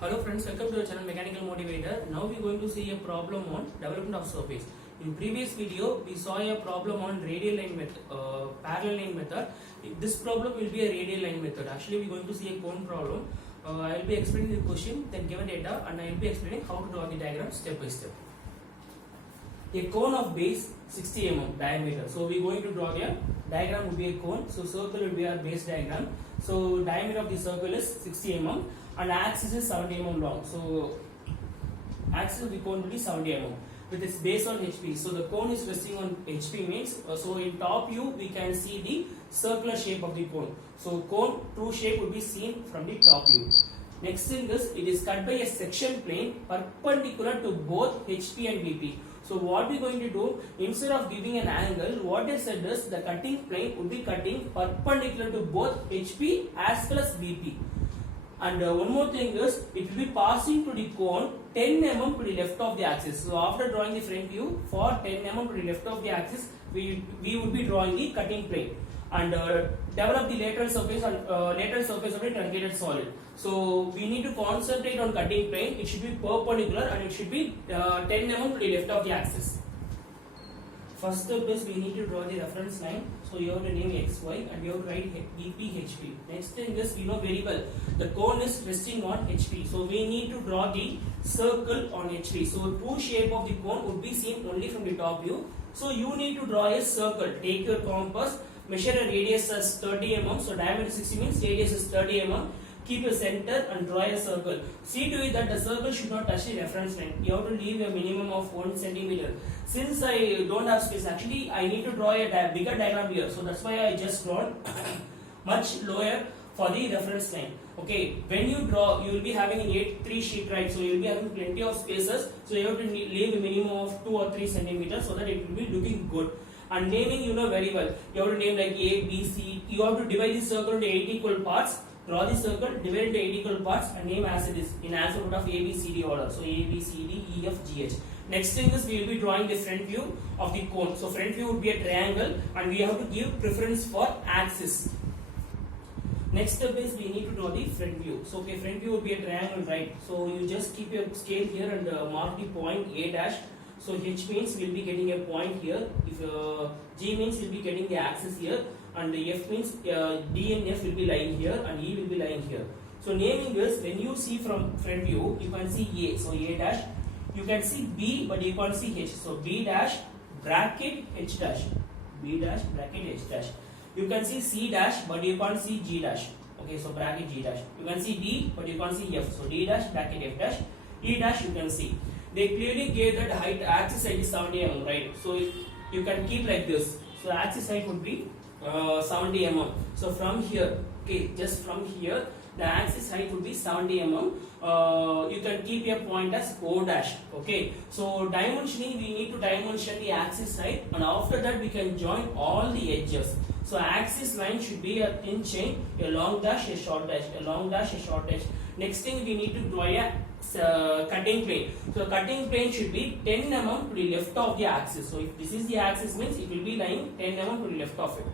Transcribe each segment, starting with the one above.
Hello friends, welcome to our channel Mechanical Motivator. Now we are going to see a problem on development of surface. In previous video, we saw a problem on radial line method, parallel line method. This problem will be a radial line method. Actually, we are going to see a cone problem. I will be explaining the question, then given data, and I will be explaining how to draw the diagram step by step. A cone of base 60 mm diameter. So we are going to draw a diagram would be a cone. So circle will be our base diagram. So diameter of the circle is 60 mm and axis is 70 mm long. So axis of the cone will be 70 mm with its base on HP. So the cone is resting on HP means so in top view we can see the circular shape of the cone. So cone true shape would be seen from the top view. Next thing is it is cut by a section plane perpendicular to both HP and BP. So what we are going to do, instead of giving an angle, what I said is the cutting plane would be cutting perpendicular to both HP as well as BP. And one more thing is, it will be passing to the cone 10 mm to the left of the axis. So after drawing the front view, for 10 mm to the left of the axis, we would be drawing the cutting plane. And develop the lateral surface of a truncated solid. So we need to concentrate on cutting plane. It should be perpendicular and it should be 10 mm to the left of the axis. First step is we need to draw the reference line. So you have to name XY and you have to write EP HP. Next thing is we know very well the cone is resting on HP. So we need to draw the circle on HP. So true shape of the cone would be seen only from the top view. So you need to draw a circle. Take your compass. Measure a radius as 30 mm. So diameter 60 means radius is 30 mm. Keep a center and draw a circle. See to it that the circle should not touch the reference line. You have to leave a minimum of 1 centimeter. Since I don't have space, actually I need to draw a bigger diagram here. So that's why I just drawn much lower for the reference line. Okay, when you draw, you will be having an A3 sheet, right? So you will be having plenty of spaces. So you have to leave a minimum of 2 or 3 centimeters so that it will be looking good. And naming you know very well. You have to name like A, B, C. You have to divide the circle into 8 equal parts. Draw the circle, divide into 8 equal parts and name as it is in alphabet of A, B, C, D order. So A, B, C, D, E, F, G, H. Next thing is we will be drawing the front view of the cone. So front view would be a triangle and we have to give preference for axis. Next step is we need to draw the front view. So okay, front view would be a triangle, right? So you just keep your scale here and mark the point A dash. So H means we'll be getting a point here. If G means we'll be getting the axis here, and F means D and F will be lying here, and E will be lying here. So naming is when you see from front view, you can see A. So A dash. You can see B, but you can't see H. So B dash bracket H dash. B dash bracket H dash. You can see C dash, but you can't see G dash. Okay, so bracket G dash. You can see D, but you can't see F. So D dash bracket F dash. E dash you can see. They clearly gave that height axis height is 70 mm, right? So you can keep like this. So axis height would be 70 mm. So from here, okay, just from here, the axis height would be 70 mm. You can keep your point as O dash. Okay. So dimensioning, we need to dimension the axis height, and after that we can join all the edges. So axis line should be a thin chain, a long dash, a short dash, a long dash, a short dash. Next thing we need to draw a cutting plane. So cutting plane should be 10 mm to the left of the axis. So if this is the axis means it will be lying 10 mm to the left of it.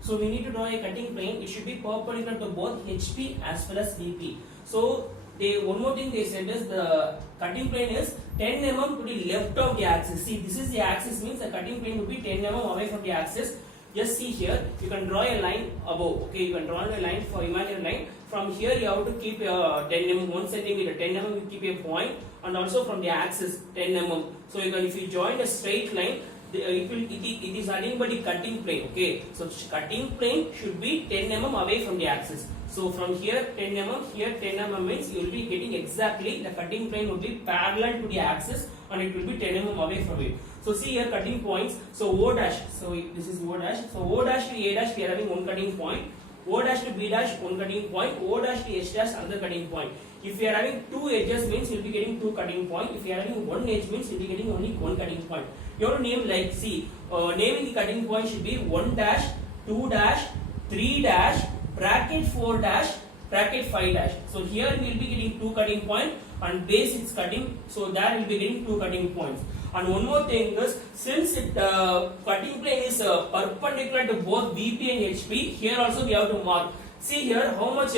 So we need to draw a cutting plane. It should be perpendicular to both HP as well as BP. So one more thing they said is the cutting plane is 10 mm to the left of the axis. See, this is the axis means the cutting plane would be 10 mm away from the axis. Just see here, you can draw a line above. Okay, you can draw a line for imaginary line. From here, you have to keep 10 mm, 1 centimeter, 10 mm. You keep a point, and also from the axis 10 mm. So you can, if you join a straight line, it is nothing but the cutting plane. Okay, so cutting plane should be 10 mm away from the axis. So from here 10 mm, here 10 mm means you will be getting exactly the cutting plane would be parallel to the axis, and it will be 10 mm away from it. So see here cutting points. So O dash. So this is O dash. So O dash to A dash we are having one cutting point. O dash to B dash one cutting point. O dash to H dash another cutting point. If you are having two edges means you will be getting two cutting point. If you are having one edge means you will be getting only one cutting point. You have to name like see. Naming the cutting point should be 1 dash, 2 dash, 3 dash, bracket 4 dash, bracket 5 dash. So here we will be getting two cutting point, and base is cutting. So there we will be getting two cutting points. And one more thing is, since it cutting plane is perpendicular to both BP and HP, here also we have to mark. See here how much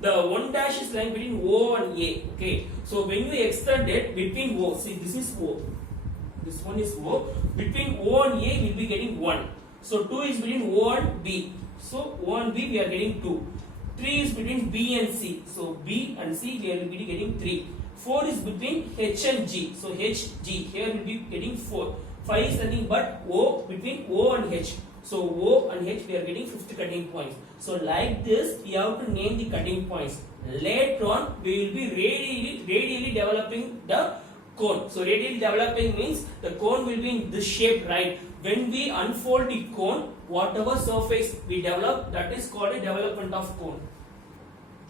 the 1 dash is lying between O and A. Okay, so when you extend it between O, see this is O, this one is O, between O and A we will be getting 1. So 2 is between O and B, so O and B we are getting 2. 3 is between B and C, so B and C we will be getting 3. 4 is between H and G, so H, G, here we will be getting 4. 5 is nothing but O, between O and H, so O and H we are getting 5th cutting points. So like this we have to name the cutting points. Later on we will be radially developing the cone. So radially developing means the cone will be in this shape, right? When we unfold the cone, whatever surface we develop, that is called a development of cone.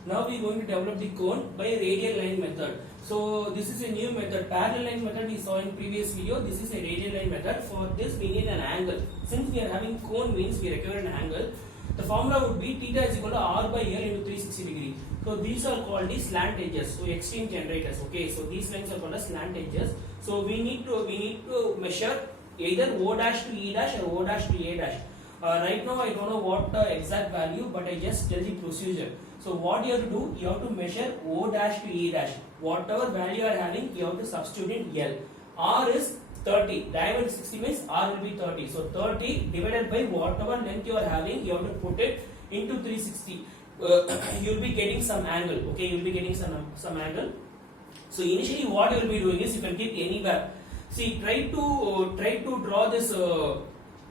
Now we are going to develop the cone by radial line method. So this is a new method. Parallel line method we saw in previous video. This is a radial line method. For this we need an angle. Since we are having cone means we require an angle. The formula would be theta is equal to r by l into 360 degree. So these are called the slant edges. So extreme generators. Okay. So these lines are called as slant edges. So we need to measure either O dash to E dash or O dash to A dash. Right now I don't know what the exact value, but I just tell the procedure. So what you have to do, you have to measure O dash to E dash. Whatever value you are having, you have to substitute in L. R is 30. Diameter 60 means R will be 30. So 30 divided by whatever length you are having, you have to put it into 360. You will be getting some angle. Okay, you will be getting some angle. So initially what you will be doing is you can keep anywhere. See, try to draw this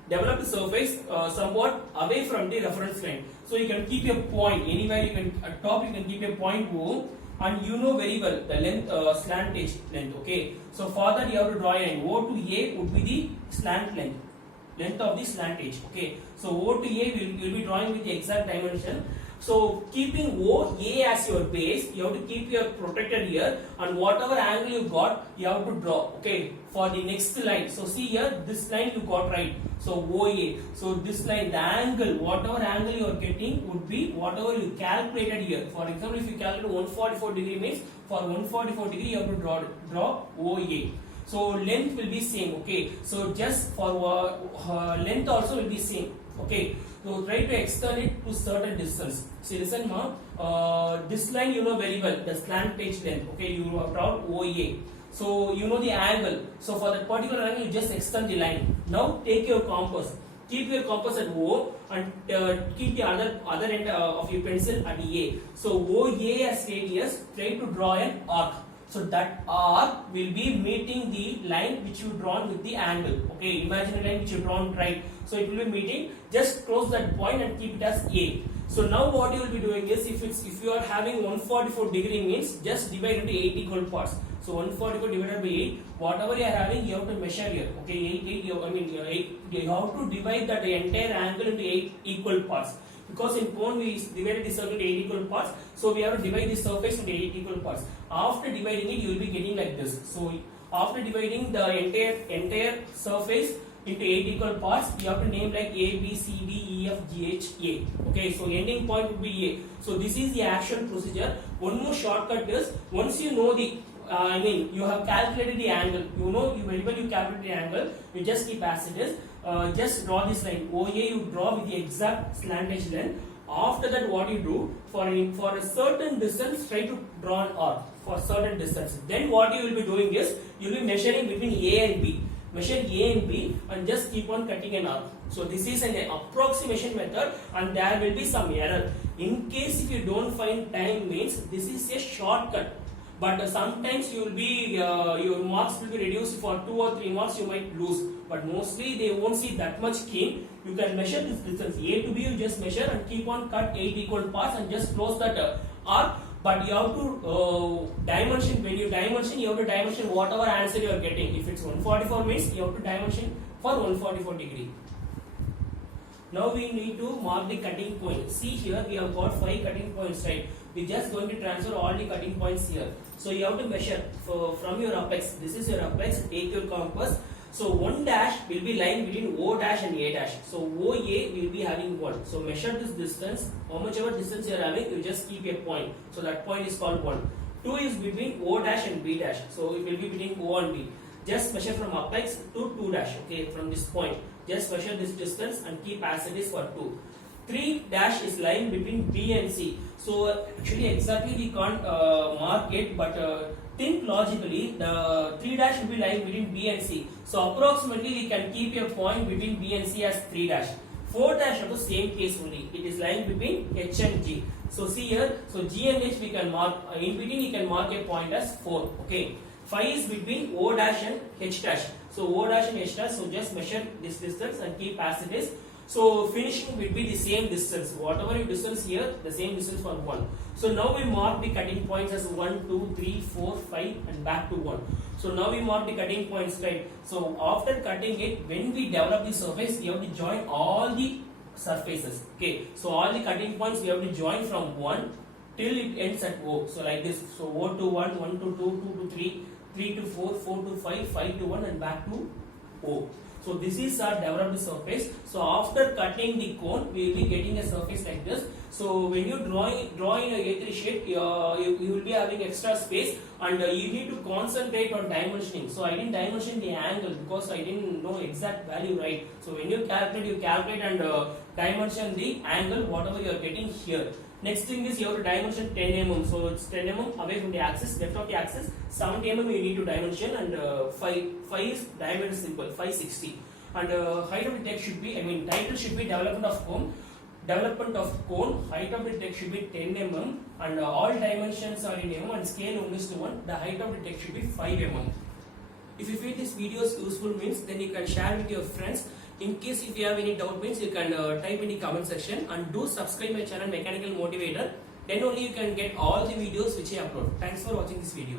develop the surface somewhat away from the reference line. So you can keep a point anywhere. You can at top you can keep a point O, and you know very well the length slant edge length. Okay, so for that you have to draw a line. O to A would be the slant length of the slant edge. Okay, so O to A you will be drawing with the exact dimension. So keeping OA as your base, you have to keep your protected here, and whatever angle you got, you have to draw. Okay, for the next line. So see here, this line you got right. So OA. So this line, the angle, whatever angle you are getting would be whatever you calculated here. For example, if you calculate 144 degree means for 144 degree you have to draw OA. So length will be same. Okay. So just for length also will be same. Okay. So try to extend it to certain distance. See, listen, this line you know very well, the slant edge length. Okay, you have drawn OA. So you know the angle. So for that particular angle, you just extend the line. Now take your compass. Keep your compass at O and keep the other end of your pencil at A. So OA as radius. Try to draw an arc. So that arc will be meeting the line which you drawn with the angle. Okay, imaginary line which you drawn right. So it will be meeting. Just close that point and keep it as A. So now what you will be doing is, if you are having 144 degree means just divide into 8 equal parts. So 144 divided by 8, whatever you are having, you have to measure here. Okay, 8, you have to divide that entire angle into 8 equal parts. Because in cone we divided the circle into 8 equal parts, so we have to divide the surface into 8 equal parts. After dividing it, you will be getting like this. So after dividing the entire surface into 8 equal parts, you have to name like A, B, C, D, E, F, G, H, A. Okay, so ending point would be A. So this is the action procedure. One more shortcut is, once you know the you have calculated the angle. You know you very well you calculate the angle. You just keep as it is. Just draw this line. OA you draw with the exact slant edge length. After that, what you do for a certain distance, try to draw an arc for certain distance. Then what you will be doing is you will be measuring between A and B. Measure A and B and just keep on cutting an arc. So this is an approximation method, and there will be some error. In case if you don't find time means this is a shortcut. But sometimes you will be your marks will be reduced. For 2 or 3 marks you might lose. But mostly they won't see that much keen. You can measure this distance A to B. You just measure and keep on cut 8 equal parts and just close that arc. But you have to dimension. When you dimension, you have to dimension whatever answer you are getting. If it's 144 means you have to dimension for 144 degree. Now we need to mark the cutting point. See here we have got 5 cutting points, right? We just going to transfer all the cutting points here. So you have to measure from your apex. This is your apex. Take your compass. So 1 dash will be lying between O dash and A dash. So OA will be having 1. So measure this distance. How much ever distance you are having, you just keep a point. So that point is called 1. 2 is between O dash and B dash. So it will be between O and B. Just measure from apex to 2 dash. Okay, from this point. Just measure this distance and keep as it is for 2. 3 dash is lying between B and C. So actually exactly we can't mark it, but think logically, the 3 dash will be lying between B and C. So approximately we can keep a point between B and C as 3 dash. 4 dash of the same case only. It is lying between H and G. So see here, so G and H we can mark, in between we can mark a point as 4. Okay. 5 is between O dash and H dash. So O dash and H dash, so just measure this distance and keep as it is. So finishing will be the same distance. Whatever you distance here, the same distance for 1. So now we mark the cutting points as 1, 2, 3, 4, 5 and back to 1. So now we mark the cutting points, right? So after cutting it, when we develop the surface, we have to join all the surfaces. Okay. So all the cutting points we have to join from 1 till it ends at O. So like this. So O to 1, 1 to 2, 2 to 3, 3 to 4, 4 to 5, 5 to 1 and back to O. So this is our developed surface. So after cutting the cone, we will be getting a surface like this. So when you draw in a A3 sheet, you will be having extra space, and you need to concentrate on dimensioning. So I didn't dimension the angle because I didn't know exact value, right? So when you calculate and dimension the angle, whatever you are getting here. Next thing is you have to dimension 10 mm. So it's 10 mm away from the axis, left of the axis. 70 mm you need to dimension, and 5 is diameter simple, 560. And height of the deck should be, title should be development of cone. Development of cone, height of the deck should be 10 mm, and all dimensions are in mm and scale 1:1. The height of the deck should be 5 mm. If you feel this video is useful means, then you can share with your friends. In case if you have any doubt means, you can type in the comment section, and do subscribe my channel Mechanical Motivator. Then only you can get all the videos which I upload. Thanks for watching this video.